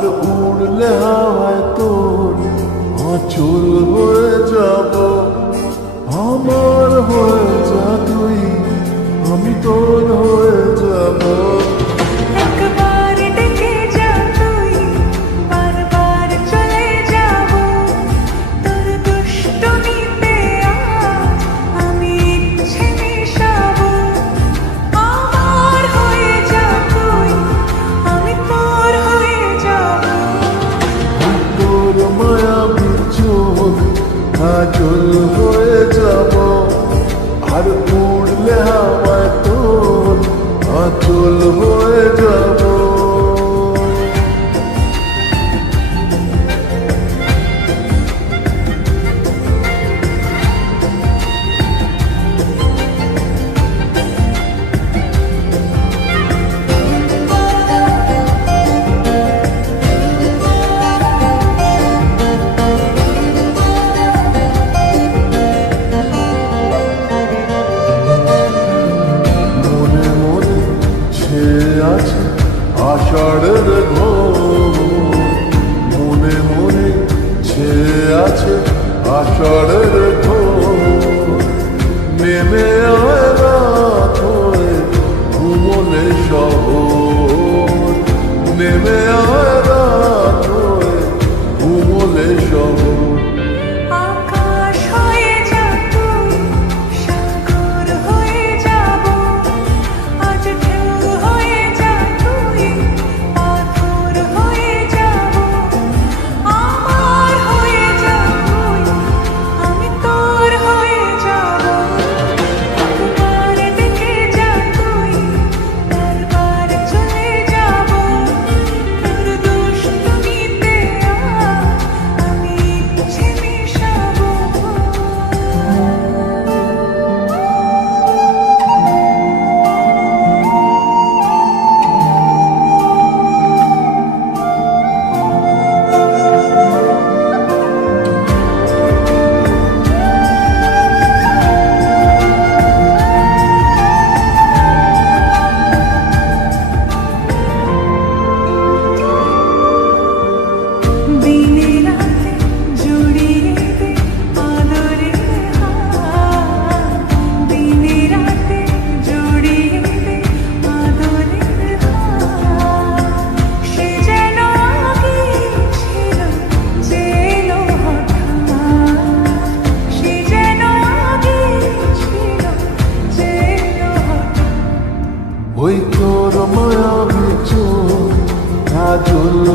আর উড়লে হাওয়ায় তোর আঁচল হয়ে যাব। আমার হয়ে যা তুই, আমি তোর হয়ে যাব। একবার ডেকে যা তুই, বারবার চলে যাব। তোর দুষ্টুমিতে আজ আমি ইচ্ছে মেশাবো। আমার হয়ে যা তুই, আমি তোর হয়ে যাব। তোর মায়াবী চোখ আঁচল হয়ে যাব। আর উড়লে হাওয়ায় তোর আঁচল হয়ে যাব। মনে মনে ছেয়ে আছে আষাঢ়ের ঘোর। মনে মনে ছেয়ে আছে আষাঢ়ের ঘোর। নেমে আয় রাত হয়ে ঘুমলে শহর। নেমে আয় রাত হয়ে ঘুমলে শহর। আকাশ হয়ে যা তুই, সাগর হয়ে যাব। আজ ঢেউ হয়ে যা তুই, পাথর হয়ে যাব। আমার হয়ে যা তুই, আমি তোর হয়ে যাব। একবার ডেকে যা তুই, বারবার চলে যাব। তোর দুষ্টুমিতে আজ আমি ইচ্ছে মেশাবো। দিনে রাতে জড়িয়ে দে আদরের হাত। দিনে রাতে জড়িয়ে দে আদরের হাত। সে যেন আগে ছিল, যে এলো হঠাৎ। সে যেন আগে ছিল, যে এলো হঠাৎ। ওই তোর মায়াবী চোখ আঁচল